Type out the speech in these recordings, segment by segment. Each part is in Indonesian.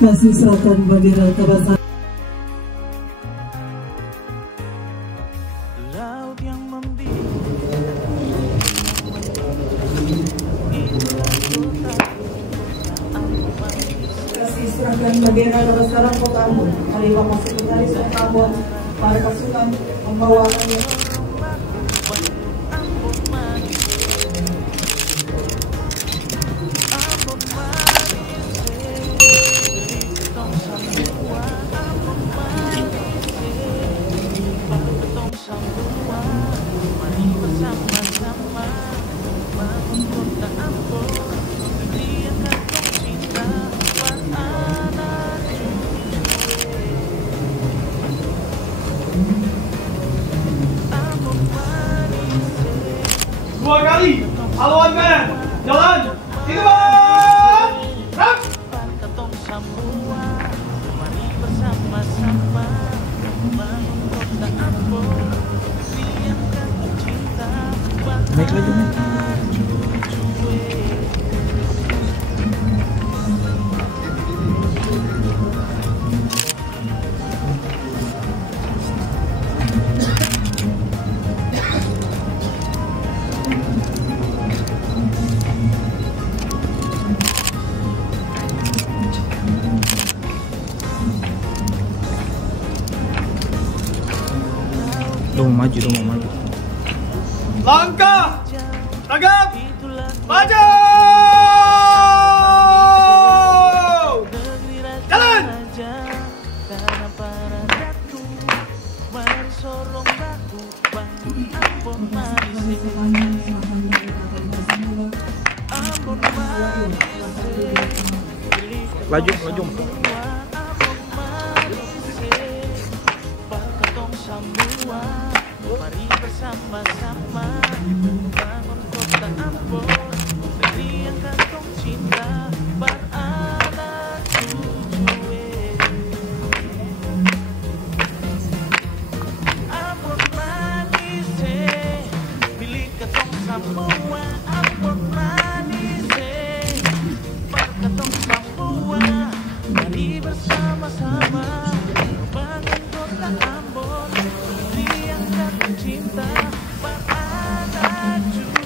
Kasih serahkan bendera kebangsaan. Kasih serahkan bendera kebangsaan Kota Ambon. Oleh Bapak Sekretaris Kota Ambon, para pasukan pembawaannya. Dua kali, haluan kanan, jalan, itu bang, rak. Naik lagi nih. Mau maju. Langkah, tagap, maju. Jalan. Laju. Mari bersama-sama bangun kota Ambon, negeri yang kantong cinta beranak cucu. Ambon manis, milik ketong semua. Ambon manis, berketong semua. Mari bersama-sama bangun kota Ambon, cinta beranak cucu.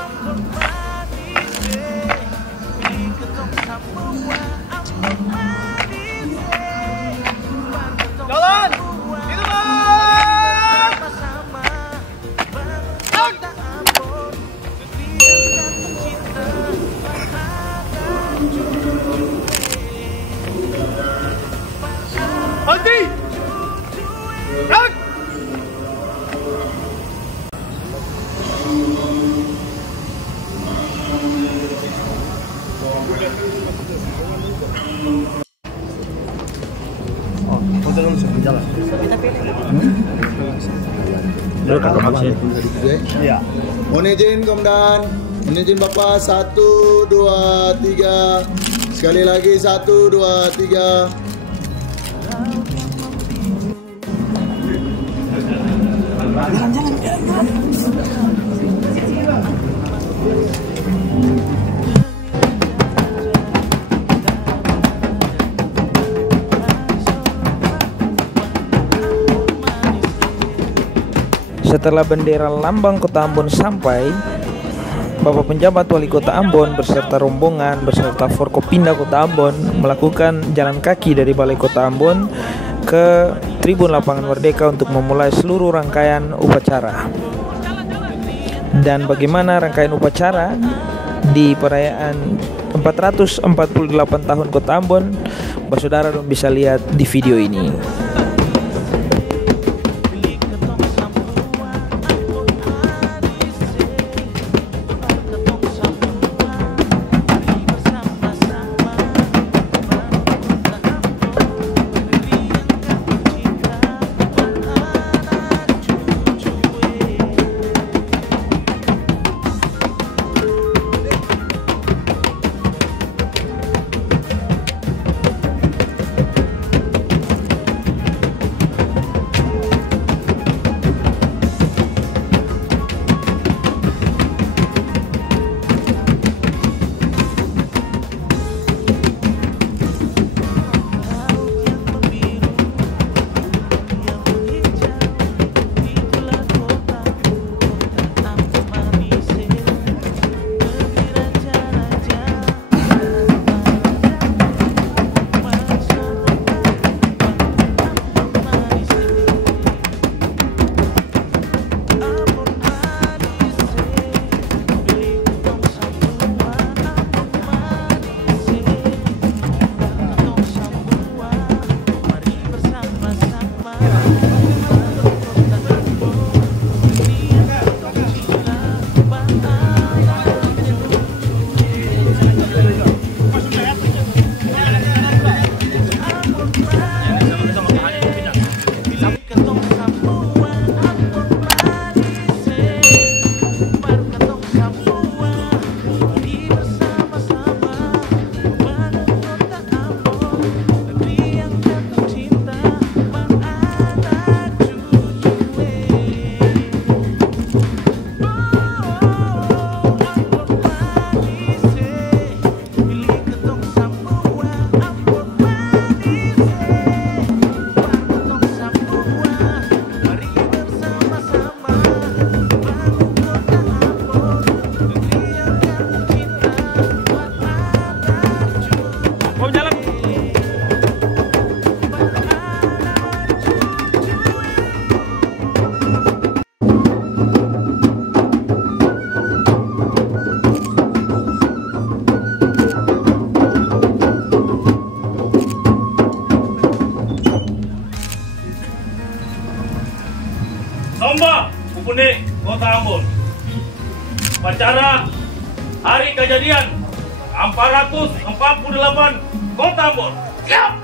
Ambon manis, milik ketong semua. Ambon manis, Jalan, itu bang. bersama kota Ambon, negeri yang kantong cinta beranak cucu. Henti, rak. Kita langsung jalan. Kita pilih. Iya. Mohon izin Komandan, mohon izin Bapak, 1, 2, 3. Sekali lagi 1, 2, 3. Setelah bendera lambang Kota Ambon sampai, Bapak Penjabat Wali Kota Ambon beserta rombongan beserta Forkopimda Kota Ambon melakukan jalan kaki dari Balai Kota Ambon ke Tribun Lapangan Merdeka untuk memulai seluruh rangkaian upacara. Dan bagaimana rangkaian upacara di perayaan 448 tahun Kota Ambon, saudara bisa lihat di video ini. Kota Ambon. Upacara Hari Kejadian 448 Kota Ambon. Siap!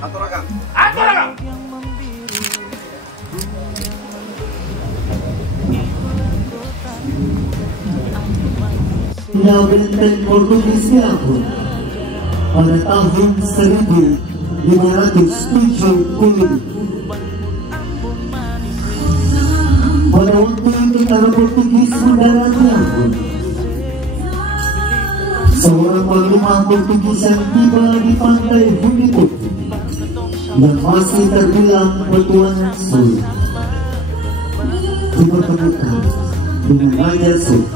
Aturakan. Aturakan! Benteng Portugis Ambon pada tahun 1570. Pada waktu tentara Portugis mendarat Ambon, seorang panglima Portugis yang tiba di pantai Huniput yang masih terbilang petualangan sulit dipertemukan dengan Raja Sut.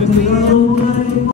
Jalan!